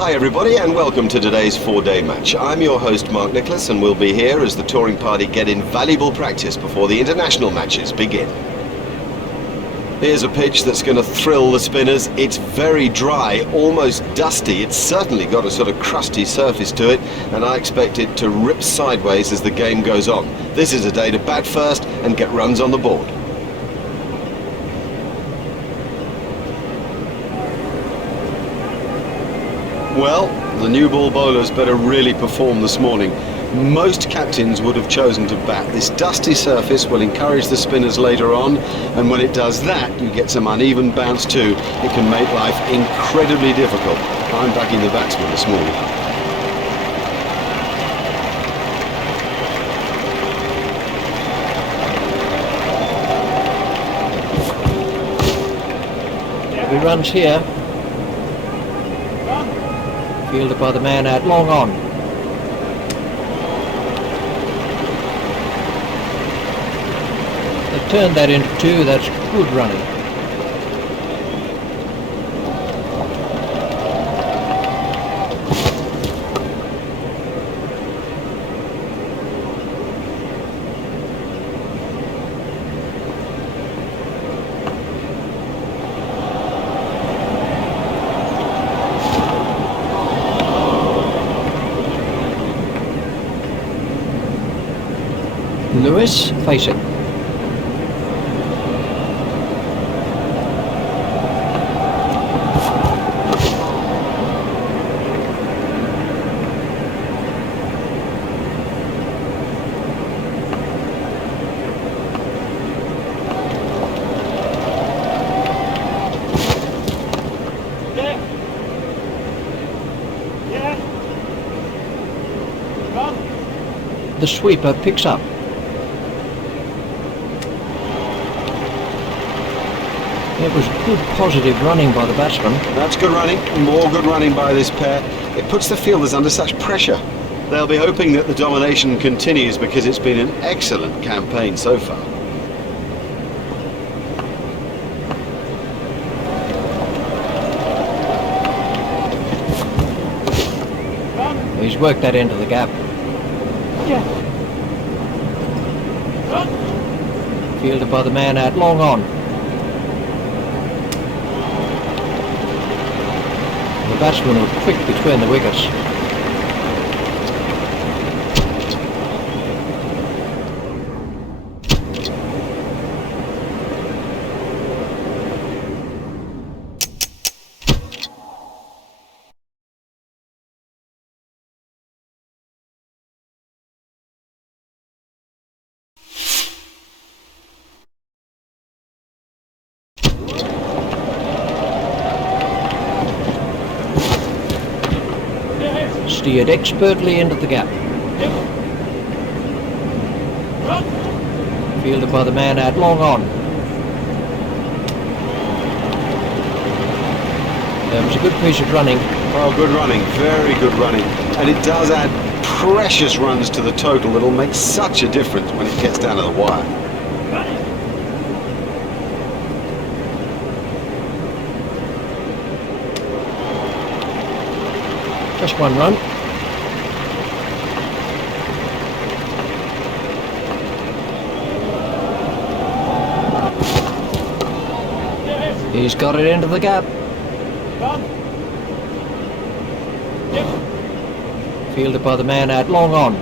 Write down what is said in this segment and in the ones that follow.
Hi everybody and welcome to today's 4-day match. I'm your host Mark Nicholas and we'll be here as the touring party get invaluable practice before the international matches begin. Here's a pitch that's going to thrill the spinners. It's very dry, almost dusty. It's certainly got a sort of crusty surface to it and I expect it to rip sideways as the game goes on. This is a day to bat first and get runs on the board. Well, the new ball bowlers better really perform this morning. Most captains would have chosen to bat. This dusty surface will encourage the spinners later on, and when it does that, you get some uneven bounce too. It can make life incredibly difficult. I'm backing the batsman this morning. He runs here. Fielded by the man out long on. They turned that into two. That's good running. Lewis, face it. The sweeper picks up. It was good positive running by the batsman. That's good running, more good running by this pair. It puts the fielders under such pressure. They'll be hoping that the domination continues because it's been an excellent campaign so far. He's worked that into the gap. Fielded by the man out long on. The batsmen were quick between the wickets. Steered expertly into the gap. Fielded by the man out long on. That was a good piece of running. Oh, good running, very good running. And it does add precious runs to the total that'll make such a difference when it gets down to the wire. Just one run. He's got it into the gap. Fielded by the man out long on.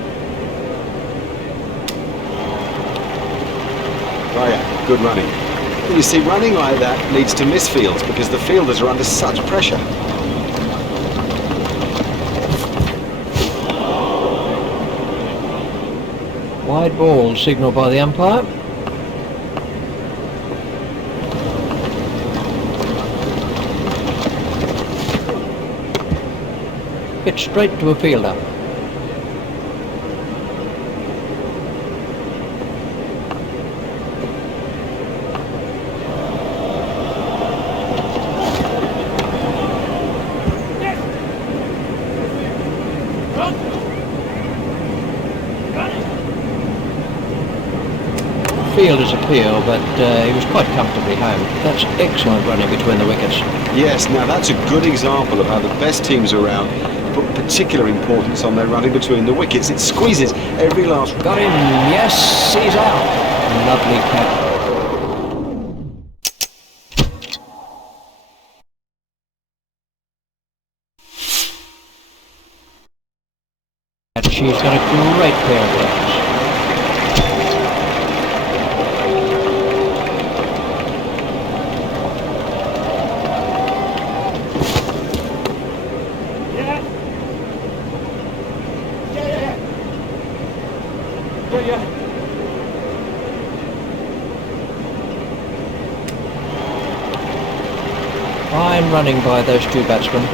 Oh yeah, good running. You see, running like that leads to misfields because the fielders are under such pressure. Wide ball signalled by the umpire. Hit straight to a fielder. fielder's appeal, but he was quite comfortably home. That's excellent running between the wickets. Yes, now that's a good example of how the best teams around put particular importance on their running between the wickets. It squeezes every last... Got him, yes, he's out. Lovely catch. She's got a great pair of legs. Fine running by those two batsmen.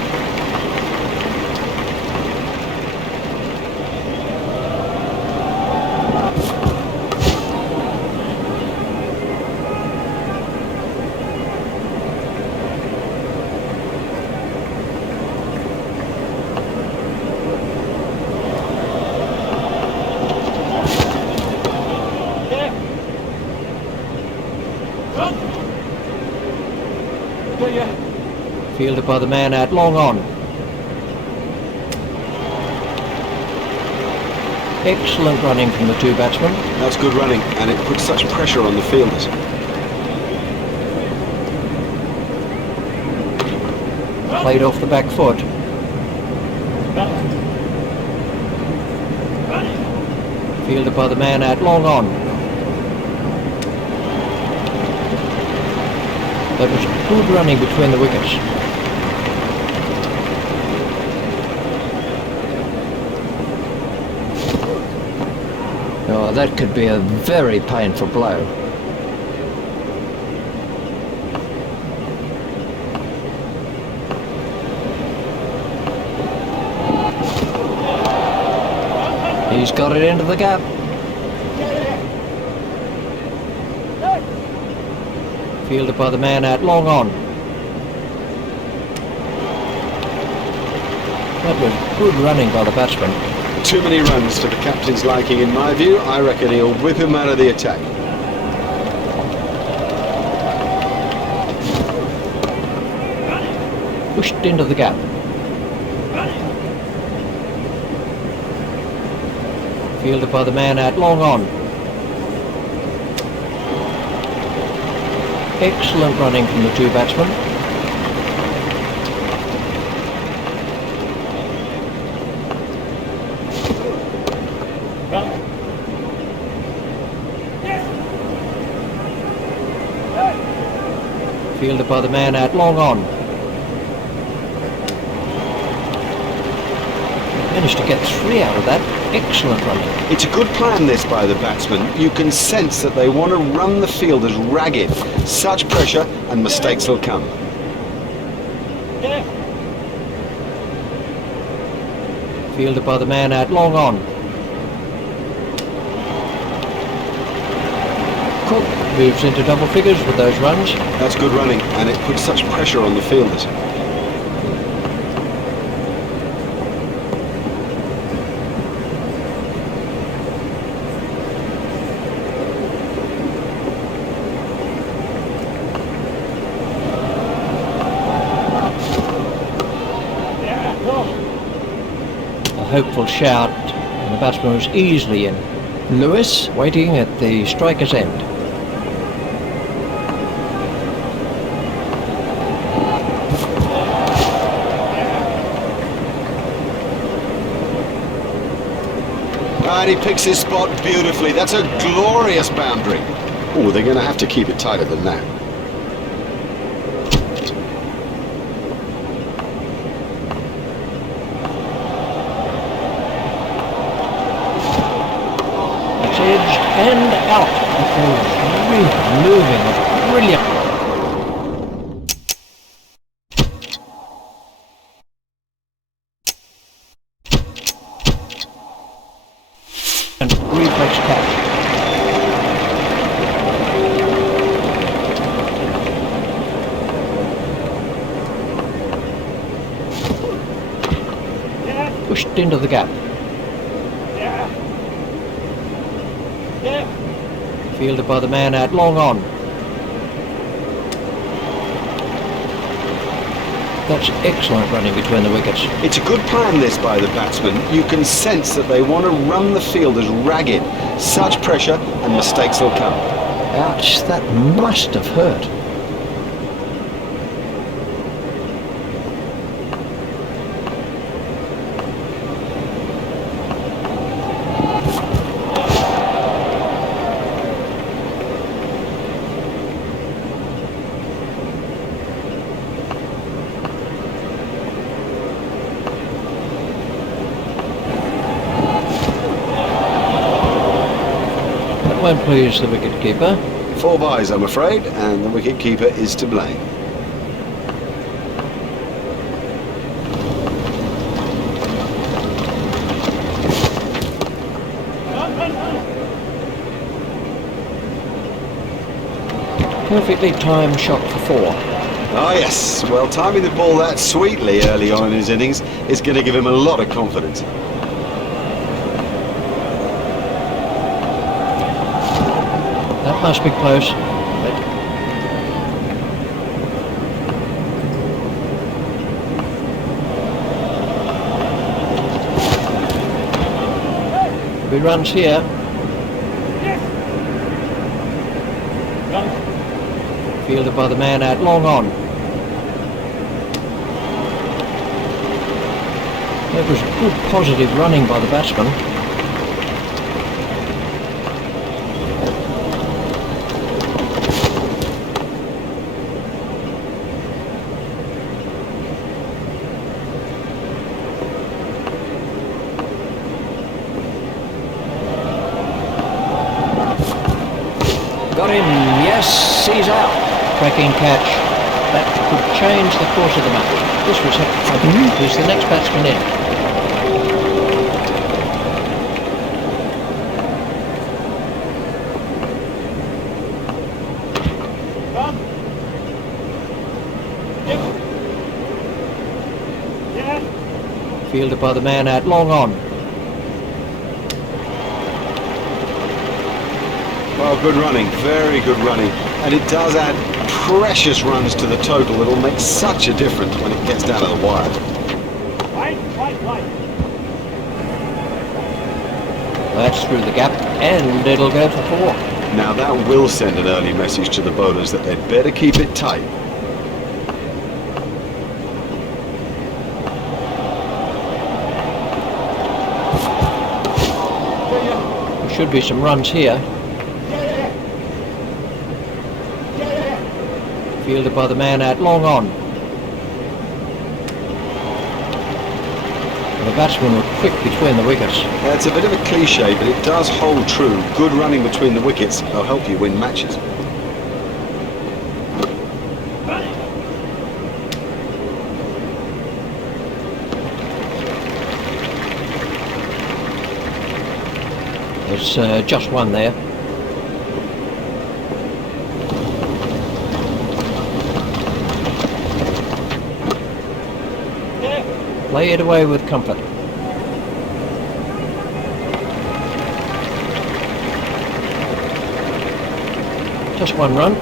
Fielded by the man out, long on. Excellent running from the two batsmen. That's good running, and it puts such pressure on the fielders. Played off the back foot. Fielded by the man out, long on. That was good running between the wickets. Oh, that could be a very painful blow. He's got it into the gap. Fielded by the man out, long on. That was good running by the batsman. Too many runs for the captain's liking, in my view. I reckon he'll whip him out of the attack. Pushed into the gap. Fielded by the man out, long on. Excellent running from the two batsmen. Fielded by the man out, long on. Managed to get 3 out of that. Excellent running. It's a good plan, this, by the batsman. You can sense that they want to run the fielders ragged. Such pressure and mistakes will come. Fielded by the man out, long on. Cook moves into double figures with those runs. That's good running, and it puts such pressure on the fielders. A hopeful shout, and the batsman was easily in. Lewis waiting at the striker's end. And he picks his spot beautifully. That's a glorious boundary. Oh, they're going to have to keep it tighter than that. It's edged and out. It was really moving. Brilliant. And reflex catch. Pushed into the gap. Fielded by the man out long on. That's excellent running between the wickets. It's a good plan, this, by the batsman. You can sense that they want to run the fielders ragged. Such pressure and mistakes will come. Ouch, that must have hurt. Won't please the wicket-keeper. 4 byes, I'm afraid, and the wicket-keeper is to blame. Perfectly timed shot for 4. Ah yes, well, timing the ball that sweetly early on in his innings is going to give him a lot of confidence. That must be close. He runs here. Fielded by the man out long on. That was good positive running by the batsman. Got him, yes, he's out. Cracking catch. That could change the course of the match. This was who's the next batsman in. Fielded by the man out long on. Oh, good running, very good running. And it does add precious runs to the total that'll make such a difference when it gets down to the wire. That's through the gap, and it'll go for 4. Now that will send an early message to the bowlers that they'd better keep it tight. There should be some runs here. Fielded by the man out long on. And the batsmen were quick between the wickets. That's a bit of a cliche, but it does hold true. Good running between the wickets will help you win matches. There's just one there. Play it away with comfort. Just one run.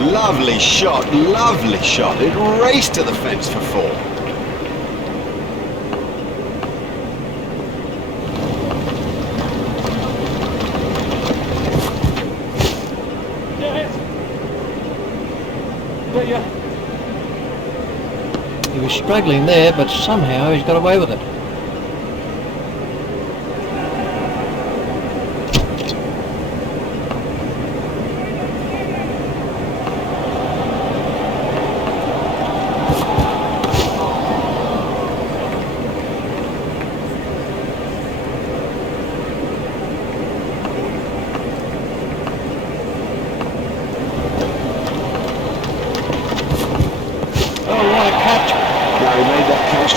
Lovely shot, lovely shot. It raced to the fence for 4. He was struggling there, but somehow he's got away with it.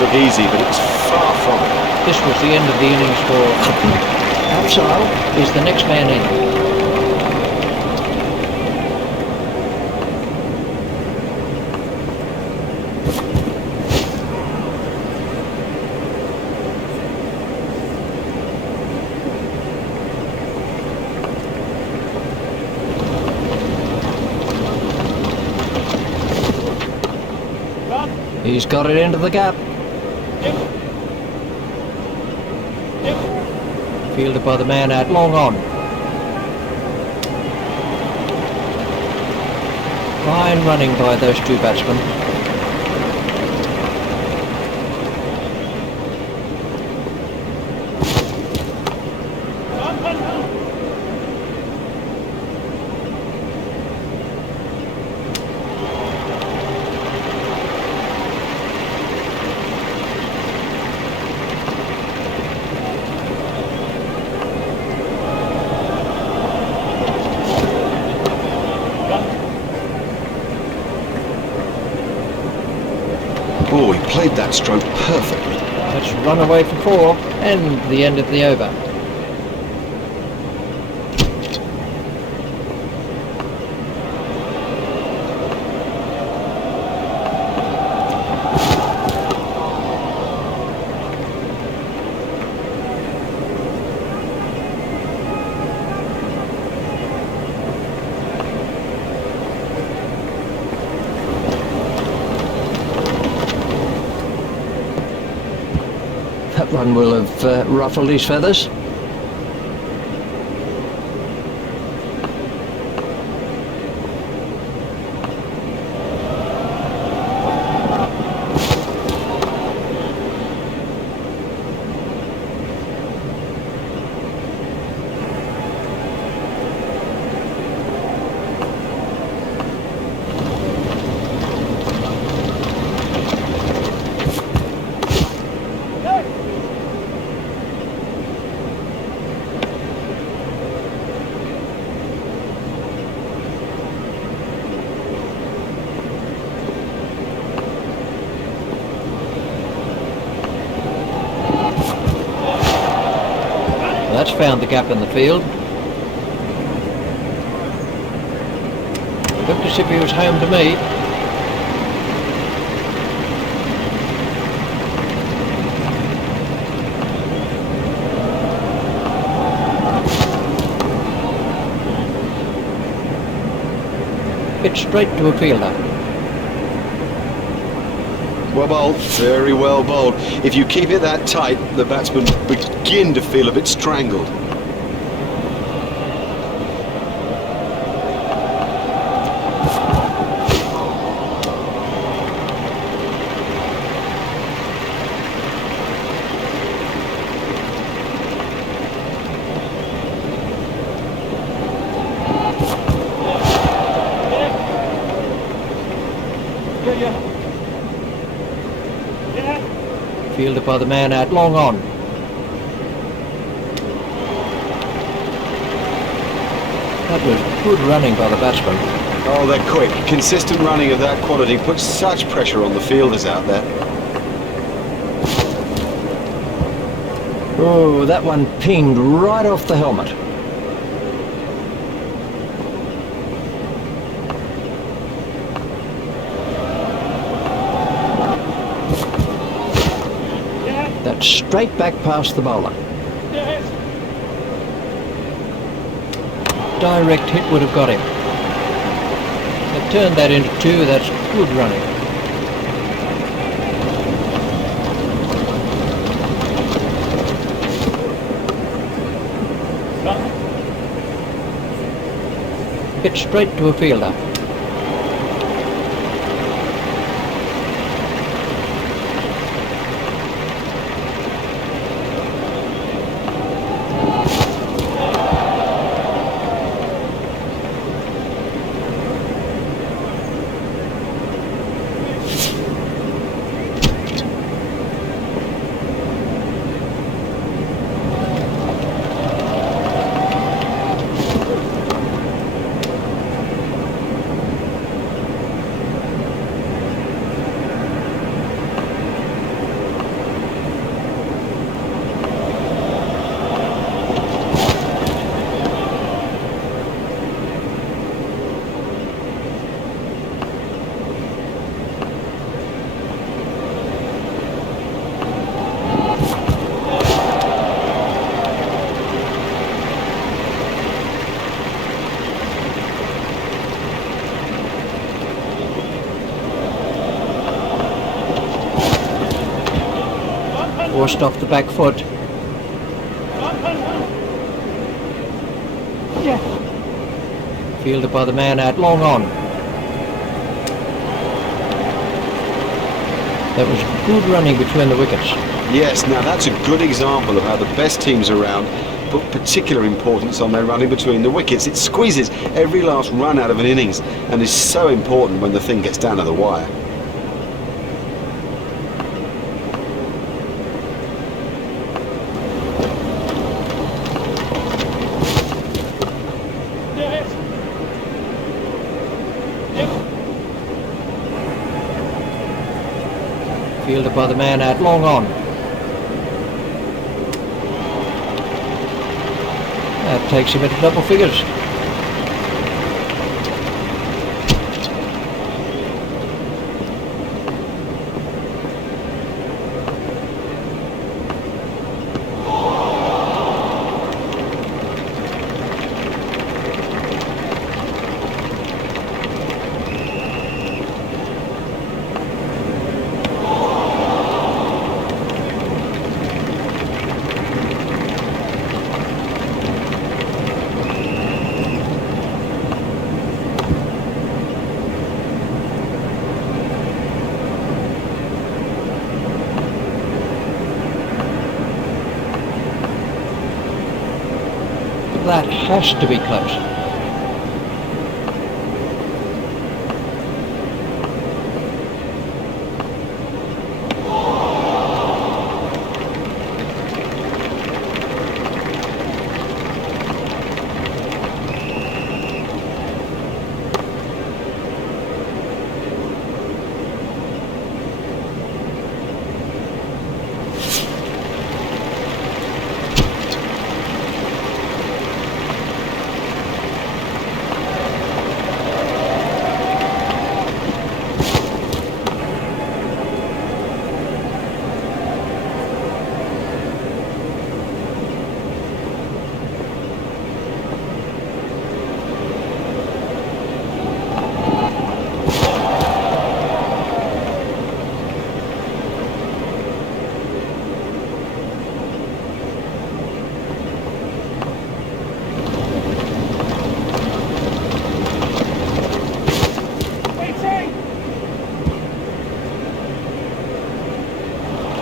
look easy, but it was far from it. This was the end of the innings for Hutton. Outside is the next man in. He's got it into the gap. Fielded by the man out long on. Fine running by those two batsmen. Oh, he played that stroke perfectly. Let's run away for 4 and the end of the over. That one will have ruffled his feathers. That's found the gap in the field. Looked as if he was home to me. Hit straight to a fielder. Well bowled, very well bowled. If you keep it that tight, the batsmen begin to feel a bit strangled. Fielded by the man out long on. That was good running by the batsman. Oh, they're quick. Consistent running of that quality puts such pressure on the fielders out there. Oh, that one pinged right off the helmet. That's straight back past the bowler. Direct hit would have got him. They've turned that into 2. That's good running. Hit straight to a fielder. forced off the back foot. Fielded by the man out long on. That was good running between the wickets. Yes, now that's a good example of how the best teams around put particular importance on their running between the wickets. It squeezes every last run out of an innings and is so important when the thing gets down to the wire. Fielded by the man out long on. That takes him into double figures. That has to be close.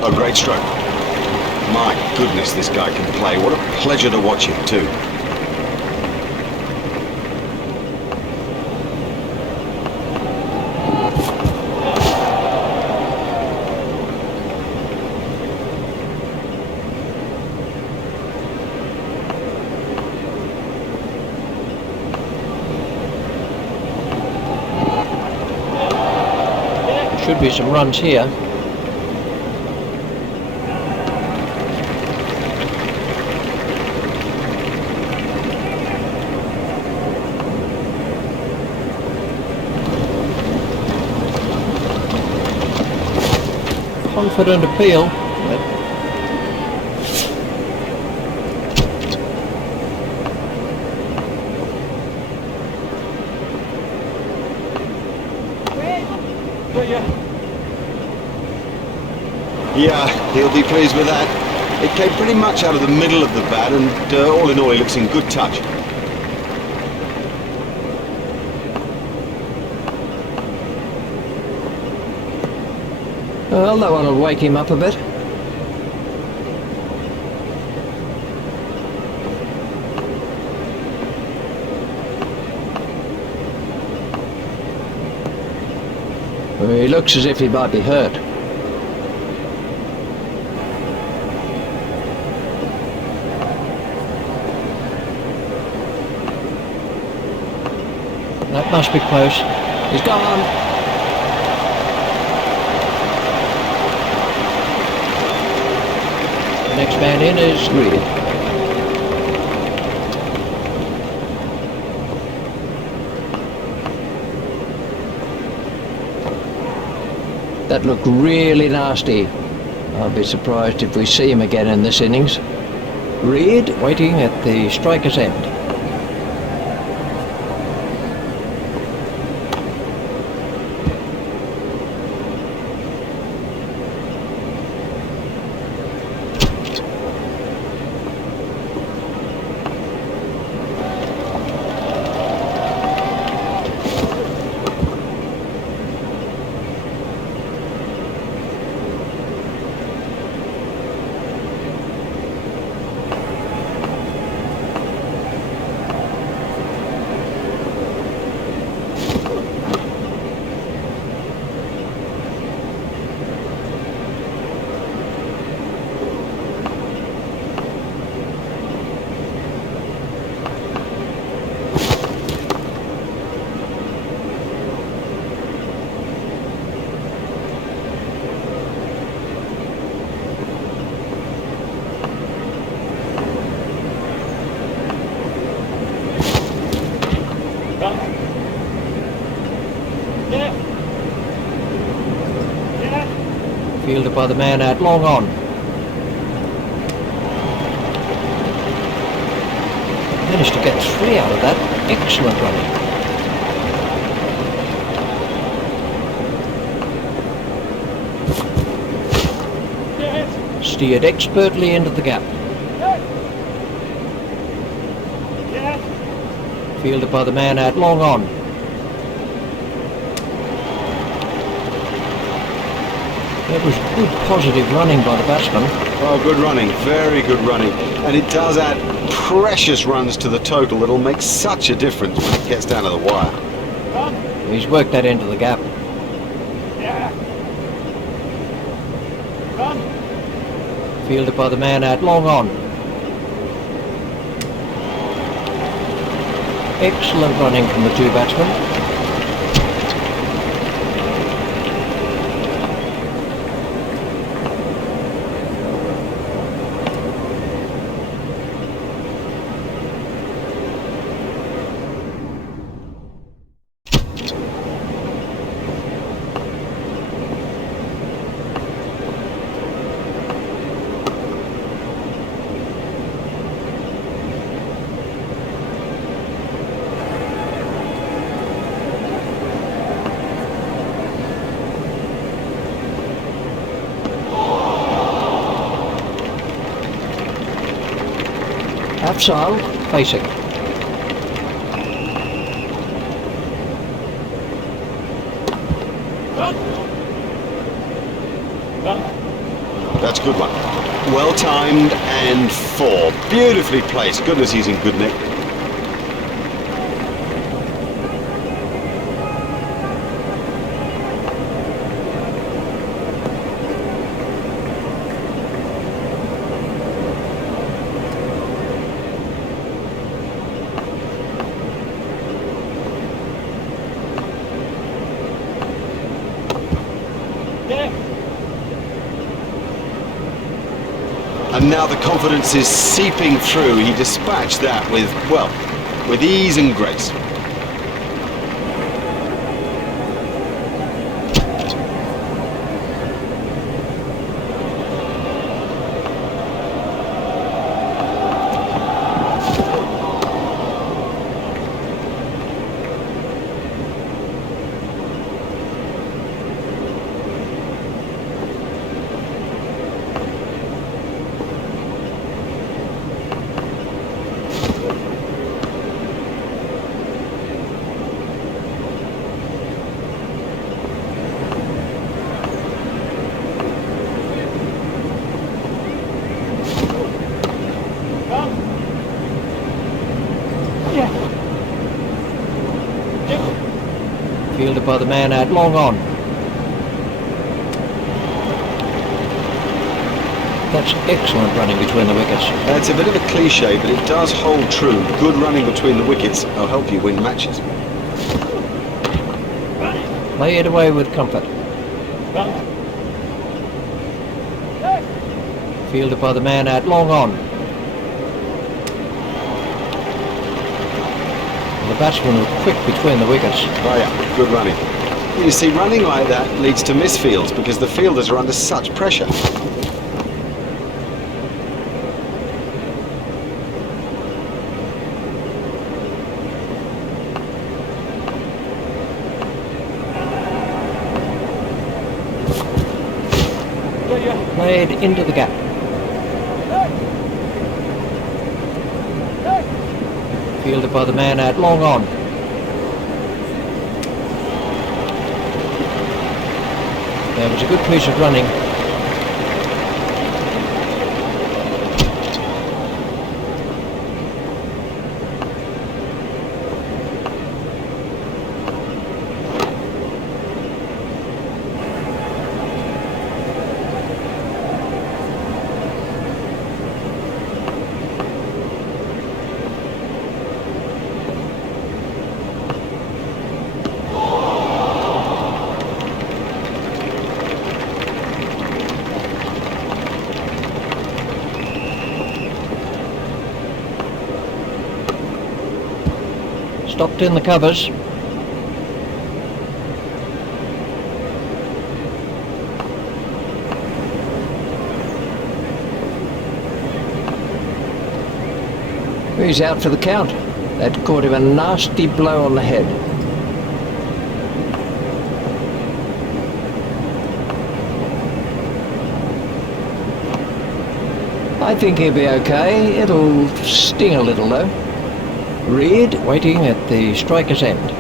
A great stroke. My goodness, this guy can play. What a pleasure to watch him too. Should be some runs here. Confident appeal. Yeah, he'll be pleased with that. It came pretty much out of the middle of the bat, and all in all, he looks in good touch. Well, that one will wake him up a bit. He looks as if he might be hurt. That must be close. He's gone. The next man in is Reed. That looked really nasty. I'll be surprised if we see him again in this innings. Reed waiting at the striker's end. Fielded by the man out long on. Managed to get 3 out of that. Excellent running. Steered expertly into the gap. Fielded by the man out long on. That was good positive running by the batsman. Oh, good running, very good running. And it does add precious runs to the total that'll make such a difference when it gets down to the wire. He's worked that into the gap. Fielded by the man out long on. Excellent running from the 2 batsmen. Afzal facing. That's a good one. Well timed and 4. Beautifully placed. Goodness, he's in good nick. And now the confidence is seeping through. He dispatched that with, well, with ease and grace. Fielded by the man out long on. That's excellent running between the wickets. It's a bit of a cliche, but it does hold true. Good running between the wickets will help you win matches. Play it away with comfort. Fielded by the man out long on. The batsman was quick between the wickets. Oh yeah, good running. You see, running like that leads to misfields because the fielders are under such pressure. Played into the gap. Fielded by the man out long on. There was a good piece of running. Stopped in the covers. He's out for the count. That caught him a nasty blow on the head. I think he'll be okay. It'll sting a little though. Reed waiting at the striker's end.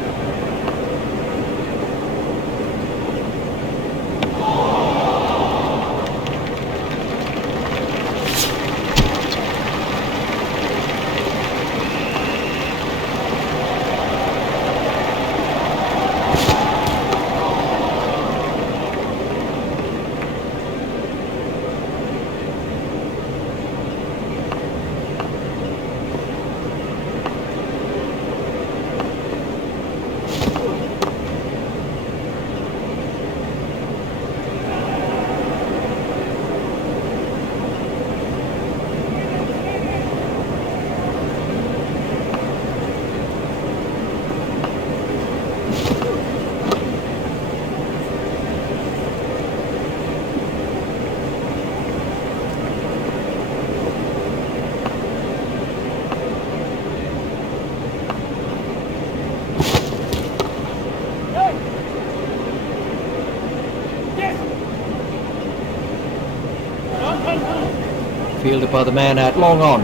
Fielded by the man out long on.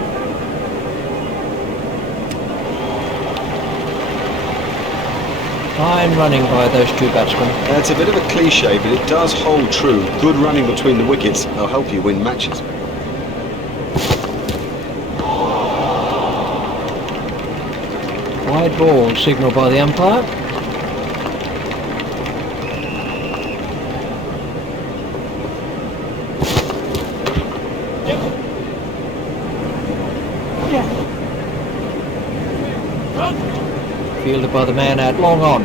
Fine running by those two batsmen. That's a bit of a cliche, but it does hold true. Good running between the wickets will help you win matches. Wide ball signalled by the umpire. Fielded by the man out long on.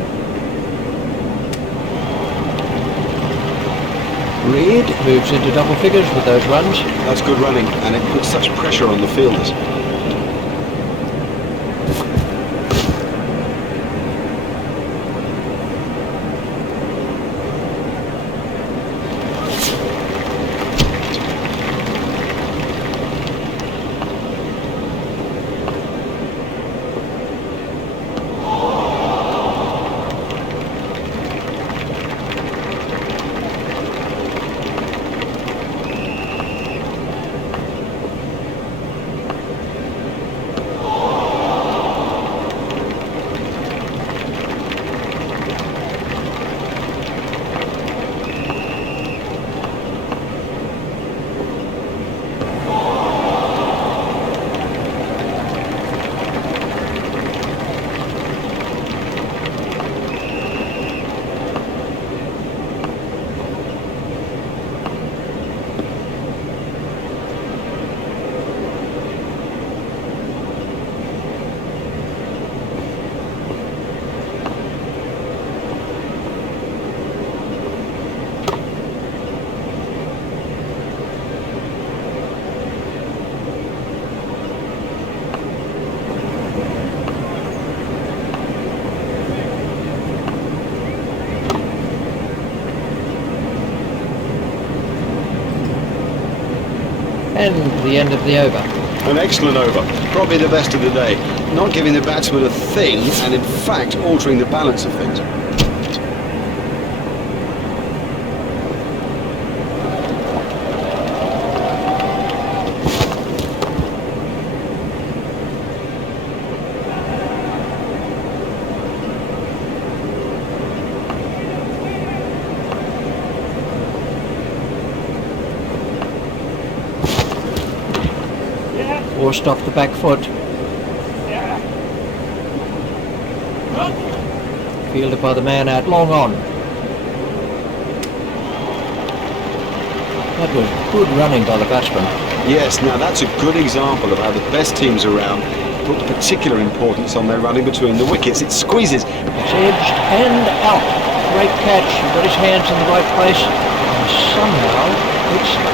Reed moves into double figures with those runs. That's good running, and it puts such pressure on the fielders. And the end of the over. An excellent over, probably the best of the day. Not giving the batsman a thing, and in fact altering the balance of things. Forced off the back foot. Fielded by the man out long on. That was good running by the batsman. Yes, now that's a good example of how the best teams around put particular importance on their running between the wickets. It squeezes. It's edged and out. Great catch. He got his hands in the right place. And somehow it's...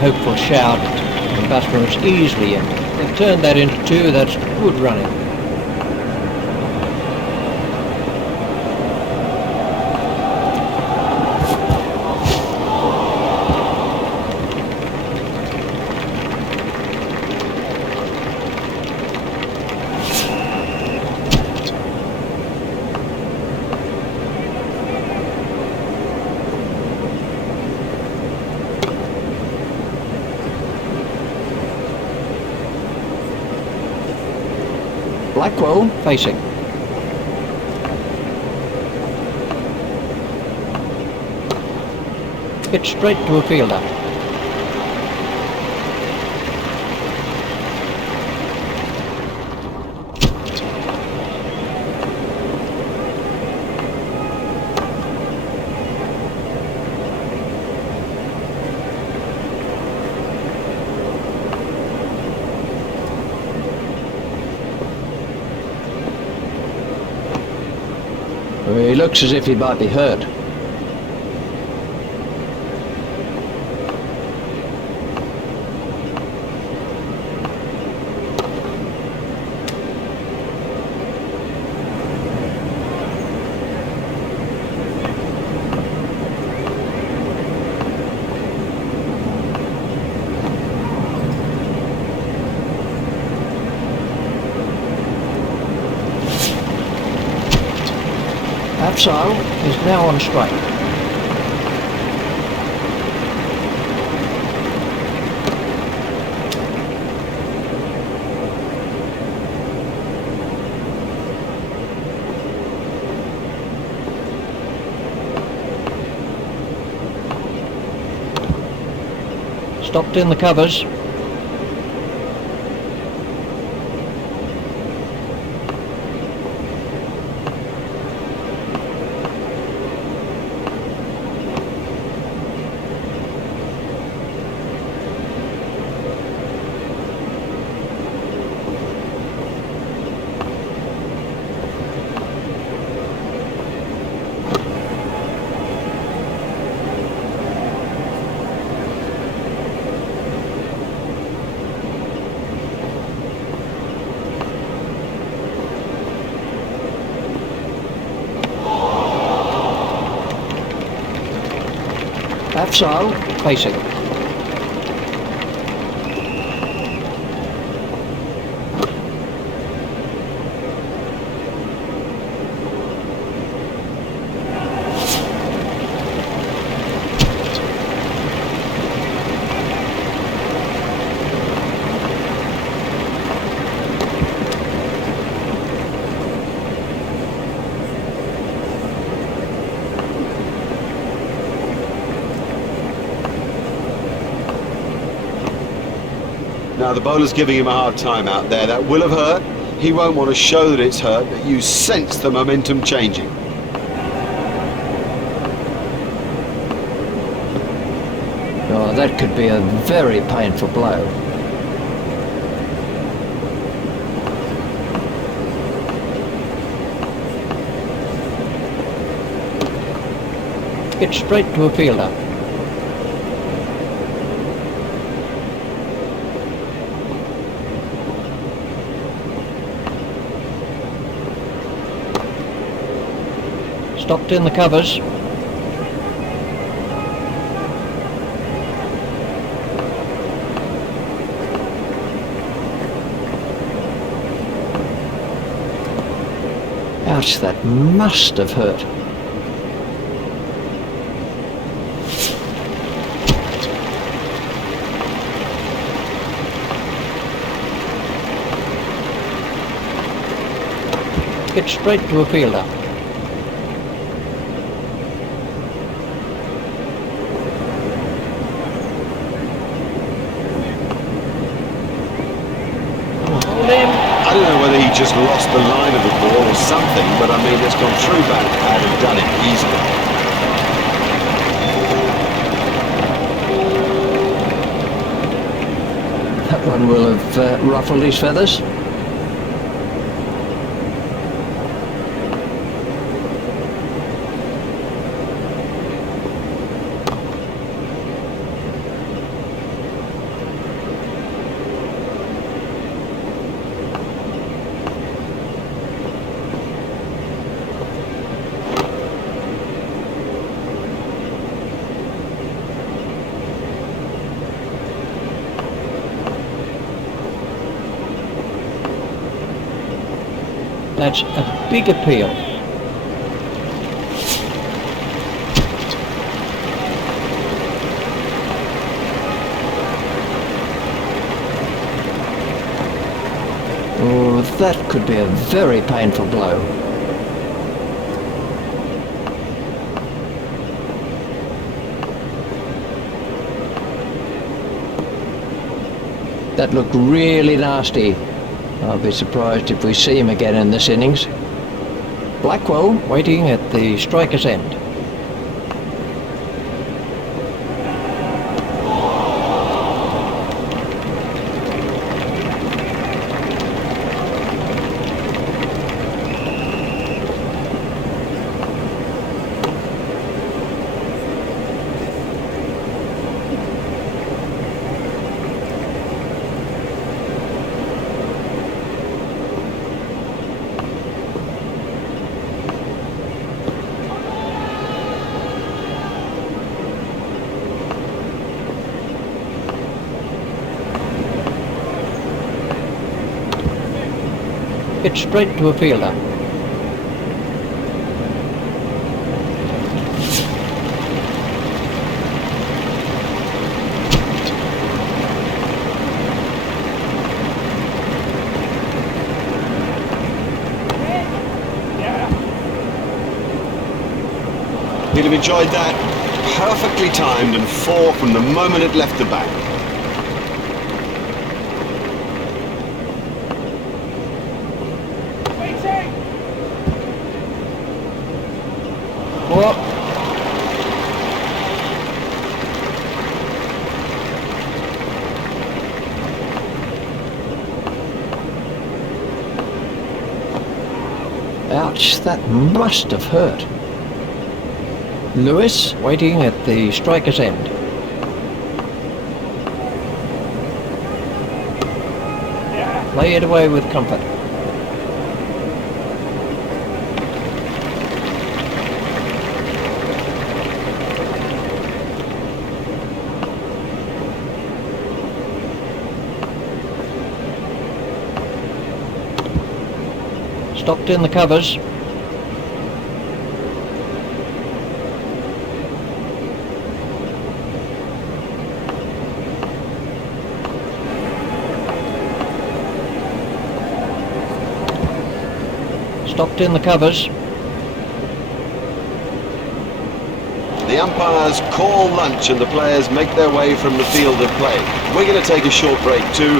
hopeful shout, and the batsman was easily in. They've turned that into 2, that's good running. Blackwell facing. Hit straight to a fielder. He looks as if he might be hurt. Afzaal is now on strike. Stopped in the covers. Afzaal facing. Now the bowler's giving him a hard time out there. That will have hurt. He won't want to show that it's hurt, but you sense the momentum changing. Oh, that could be a very painful blow. Hit straight to a fielder. Stopped in the covers. Ouch, that must have hurt. Hit straight to a fielder. I don't know whether he just lost the line of the ball or something, but I mean, it's gone through back pad and done it easily. That one will have ruffled his feathers. That's a big appeal. Oh, that could be a very painful blow. That looked really nasty. I'll be surprised if we see him again in this innings. Blackwell waiting at the striker's end. It's straight to a fielder. He'd have enjoyed that. Perfectly timed and 4 from the moment it left the bat. What? Ouch, that must have hurt. Lewis waiting at the striker's end. Play it away with comfort. Stopped in the covers. Stopped in the covers. The umpires call lunch and the players make their way from the field of play. We're going to take a short break too.